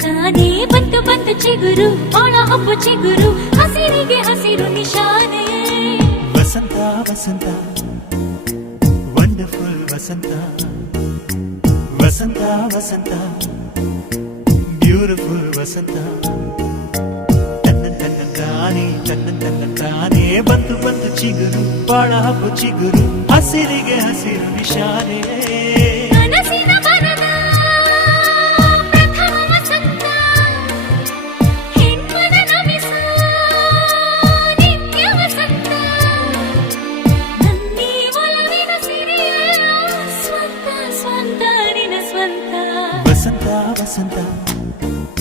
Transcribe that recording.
ತಂತಾನೇ ಬಂತು ಬಂತು ಚಿಗುರು ಬಾಳ ಹಬ್ಬ ಚಿಗುರು ಹಸಿರಿಗೆ ಹಸಿರು ನಿಶಾನೆ ವಸಂತ ವಸಂತ ವಂಡರ್ಫುಲ್ ವಸಂತ ವಸಂತ ವಸಂತ ಬ್ಯೂಟಿಫುಲ್ ವಸಂತ ತಾನೇ ಬಂತು ಬಂತು ಚಿಗುರು ಬಾಳ ಹಬ್ಬ ಚಿಗುರು ಹಸಿರಿಗೆ ಹಸಿರು ನಿಶಾನೆ